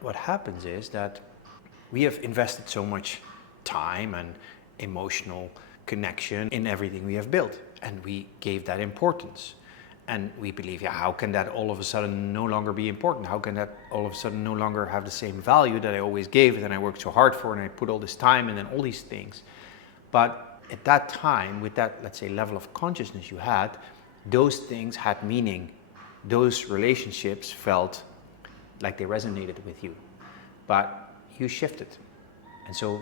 what happens is that we have invested so much time and emotional connection in everything we have built, and we gave that importance. And we believe, yeah, how can that all of a sudden no longer be important? How can that all of a sudden no longer have the same value that I always gave it and I worked so hard for and I put all this time and then all these things? But at that time, with that, let's say, level of consciousness you had, those things had meaning. Those relationships felt like they resonated with you. But you shifted. And so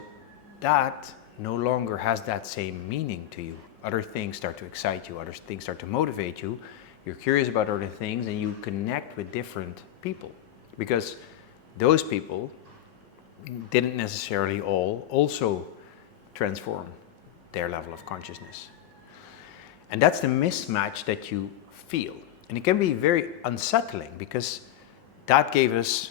that no longer has that same meaning to you. Other things start to excite you, other things start to motivate you. You're curious about other things and you connect with different people. Because those people didn't necessarily all also transform their level of consciousness. And that's the mismatch that you feel. And it can be very unsettling because that gave us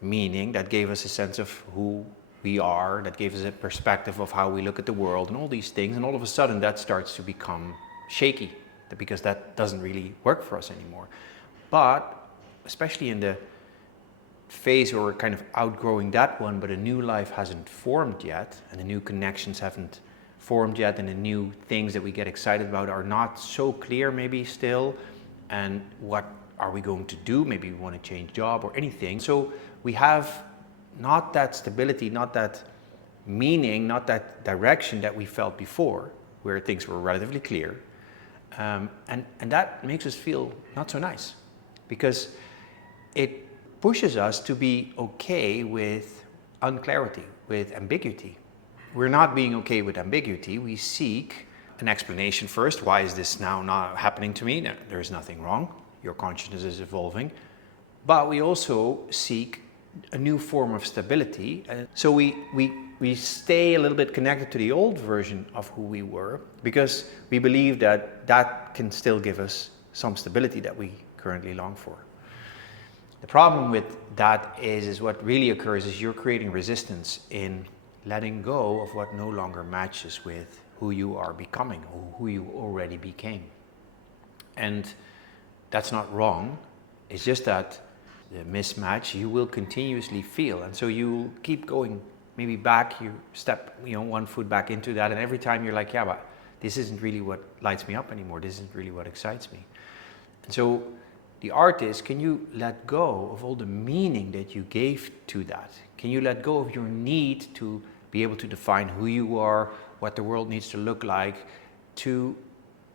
meaning, that gave us a sense of who we are, that gave us a perspective of how we look at the world and all these things. And all of a sudden that starts to become shaky because that doesn't really work for us anymore. But especially in the phase where we're kind of outgrowing that one, but a new life hasn't formed yet, and the new connections haven't formed yet, and the new things that we get excited about are not so clear maybe still, and what are we going to do? Maybe we want to change job or anything. So we have not that stability, not that meaning, not that direction that we felt before, where things were relatively clear. And that makes us feel not so nice, because it pushes us to be okay with unclarity, with ambiguity. We're not being okay with ambiguity. We seek an explanation first. Why is this now not happening to me? No, there's nothing wrong. Your consciousness is evolving. But we also seek a new form of stability. So we stay a little bit connected to the old version of who we were because we believe that that can still give us some stability that we currently long for. The problem with that is what really occurs is you're creating resistance in letting go of what no longer matches with who you are becoming, or who you already became. And that's not wrong. It's just that the mismatch you will continuously feel. And so you keep going maybe back, you step one foot back into that, and every time you're like, yeah, but this isn't really what lights me up anymore. This isn't really what excites me. And so the art is, can you let go of all the meaning that you gave to that? Can you let go of your need to be able to define who you are, what the world needs to look like, to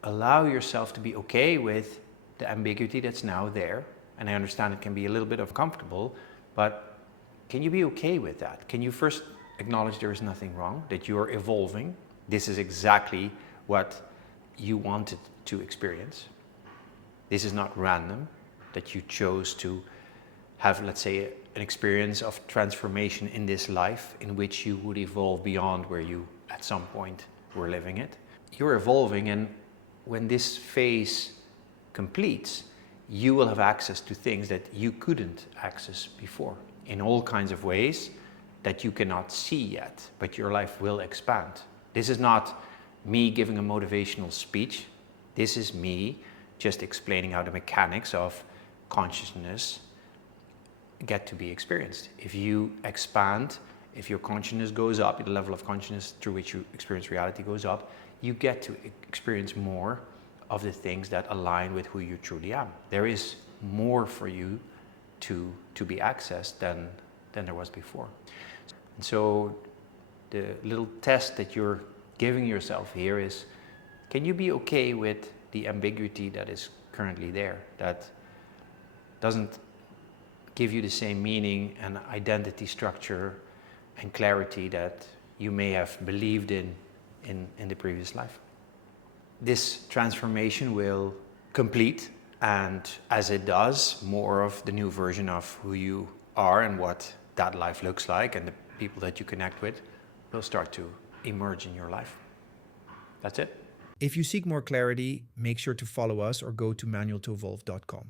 allow yourself to be okay with the ambiguity that's now there? And I understand it can be a little bit uncomfortable, but can you be okay with that? Can you first acknowledge there is nothing wrong, that you're evolving? This is exactly what you wanted to experience. This is not random, that you chose to have, let's say, an experience of transformation in this life in which you would evolve beyond where you at some point were living it. You're evolving, and when this phase completes, you will have access to things that you couldn't access before in all kinds of ways that you cannot see yet, but your life will expand. This is not me giving a motivational speech. This is me just explaining how the mechanics of consciousness get to be experienced. If you expand, if your consciousness goes up, the level of consciousness through which you experience reality goes up, you get to experience more of the things that align with who you truly are. There is more for you to be accessed than there was before. And so the little test that you're giving yourself here is, can you be okay with the ambiguity that is currently there, that doesn't give you the same meaning and identity structure and clarity that you may have believed in the previous life? This transformation will complete, and as it does, more of the new version of who you are and what that life looks like and the people that you connect with will start to emerge in your life. That's it. If you seek more clarity, make sure to follow us or go to manualtoevolve.com.